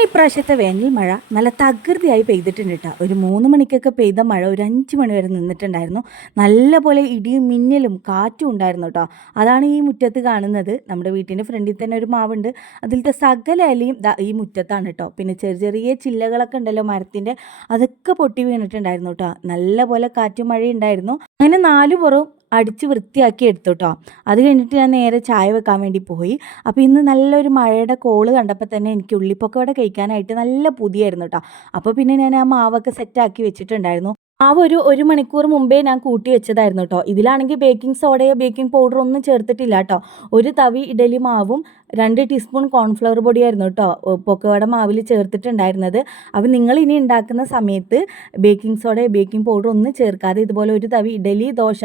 അങ്ങനെ ഇപ്രാവശ്യത്തെ വേനൽ മഴ നല്ല തകൃതിയായി പെയ്തിട്ടുണ്ട് കേട്ടോ. ഒരു 3 മണിക്കൊക്കെ പെയ്ത മഴ ഒരു 5 മണി വരെ നിന്നിട്ടുണ്ടായിരുന്നു. നല്ല പോലെ ഇടിയും മിന്നലും കാറ്റും ഉണ്ടായിരുന്നു കേട്ടോ. അതാണ് ഈ മുറ്റത്ത് കാണുന്നത്. നമ്മുടെ വീട്ടിൻ്റെ ഫ്രണ്ടിൽ തന്നെ ഒരു മാവുണ്ട്. അതിലത്തെ സകല ഇലയും ഈ മുറ്റത്താണ് കേട്ടോ. പിന്നെ ചെറിയ ചെറിയ ചില്ലകളൊക്കെ ഉണ്ടല്ലോ മരത്തിൻ്റെ, അതൊക്കെ പൊട്ടി വീണിട്ടുണ്ടായിരുന്നു കേട്ടോ. നല്ല പോലെ കാറ്റും മഴയും ഉണ്ടായിരുന്നു. അങ്ങനെ 4 പുറവും അടിച്ച് വൃത്തിയാക്കി എടുത്തു കേട്ടോ. അത് കഴിഞ്ഞിട്ട് ഞാൻ നേരെ ചായ വെക്കാൻ വേണ്ടി പോയി. അപ്പോൾ ഇന്ന് നല്ലൊരു മഴയുടെ കോള് കണ്ടപ്പോൾ തന്നെ എനിക്ക് ഉള്ളിപ്പൊക്കവട കഴിക്കാനായിട്ട് നല്ല പൂതിയായിരുന്നു കേട്ടോ. അപ്പോൾ പിന്നെ ഞാൻ ആ മാവൊക്കെ സെറ്റാക്കി വെച്ചിട്ടുണ്ടായിരുന്നു. മാവ് ഒരു മണിക്കൂർ മുമ്പേ ഞാൻ കൂട്ടി വെച്ചതായിരുന്നു കേട്ടോ. ഇതിലാണെങ്കിൽ ബേക്കിംഗ് സോഡയോ ബേക്കിംഗ് പൗഡറോ ഒന്നും ചേർത്തിട്ടില്ല കേട്ടോ. ഒരു തവി ഇഡലി മാവും 2 ടീസ്പൂൺ കോൺഫ്ലവർ പൊടിയായിരുന്നു കേട്ടോ പൊക്കവട മാവിൽ ചേർത്തിട്ടുണ്ടായിരുന്നത്. അപ്പോൾ നിങ്ങൾ ഇനി ഉണ്ടാക്കുന്ന സമയത്ത് ബേക്കിംഗ് സോഡയോ ബേക്കിംഗ് പൗഡറോ ഒന്നും ചേർക്കാതെ ഇതുപോലെ ഒരു തവി ഇഡലി ദോശ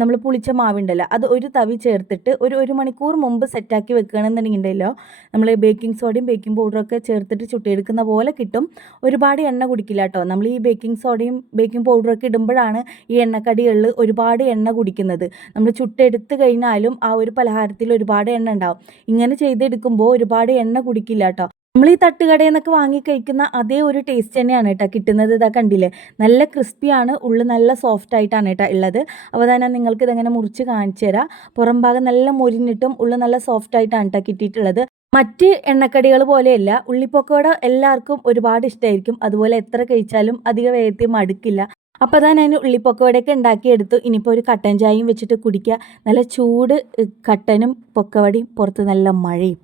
നമ്മൾ പുളിച്ച മാവുണ്ടല്ലോ അത് ഒരു തവി ചേർത്തിട്ട് ഒരു മണിക്കൂർ മുമ്പ് സെറ്റാക്കി വെക്കുകയാണെന്നുണ്ടെങ്കിലോ നമ്മൾ ബേക്കിംഗ് സോഡയും ബേക്കിംഗ് പൗഡറും ഒക്കെ ചേർത്തിട്ട് ചുട്ടെടുക്കുന്ന പോലെ കിട്ടും. ഒരുപാട് എണ്ണ കുടിക്കില്ല കേട്ടോ. നമ്മൾ ഈ ബേക്കിംഗ് സോഡയും ബേക്കിംഗ് പൗഡറൊക്കെ ഇടുമ്പോഴാണ് ഈ എണ്ണക്കടികളിൽ ഒരുപാട് എണ്ണ കുടിക്കുന്നത്. നമ്മൾ ചുട്ടെടുത്ത് കഴിഞ്ഞാലും ആ ഒരു പലഹാരത്തിൽ ഒരുപാട് എണ്ണ ഉണ്ടാവും. ഇങ്ങനെ ചെയ്തെടുക്കുമ്പോൾ ഒരുപാട് എണ്ണ കുടിക്കില്ല കേട്ടോ. നമ്മൾ ഈ തട്ടുകടയിൽ നിന്നൊക്കെ വാങ്ങി കഴിക്കുന്ന അതേ ഒരു ടേസ്റ്റ് തന്നെയാണ് കേട്ടോ കിട്ടുന്നത്. ഇതാ കണ്ടില്ലേ, നല്ല ക്രിസ്പിയാണ്, ഉള്ളു നല്ല സോഫ്റ്റ് ആയിട്ടാണ് കേട്ടോ ഉള്ളത്. അപ്പോൾ തന്നെ നിങ്ങൾക്ക് ഇതെങ്ങനെ മുറിച്ച് കാണിച്ചു തരാം. പുറം ഭാഗം നല്ല മൊരിഞ്ഞിട്ടും ഉള്ളു നല്ല സോഫ്റ്റ് ആയിട്ടാണ് കേട്ടോ കിട്ടിയിട്ടുള്ളത്. മറ്റ് എണ്ണക്കടികൾ പോലെയല്ല, ഉള്ളിപ്പൊക്കവട എല്ലാവർക്കും ഒരുപാട് ഇഷ്ടമായിരിക്കും. അതുപോലെ എത്ര കഴിച്ചാലും അധിക വേഗത്തിൽ മടുക്കില്ല. അപ്പോൾ അതാ ഞാൻ ഉള്ളിപ്പൊക്കവടയൊക്കെ ഉണ്ടാക്കിയെടുത്തു. ഇനിയിപ്പോൾ ഒരു കട്ടൻ ചായയും വെച്ചിട്ട് കുടിക്കുക. നല്ല ചൂട് കട്ടനും പൊക്കവടയും, പുറത്ത് നല്ല മഴയും.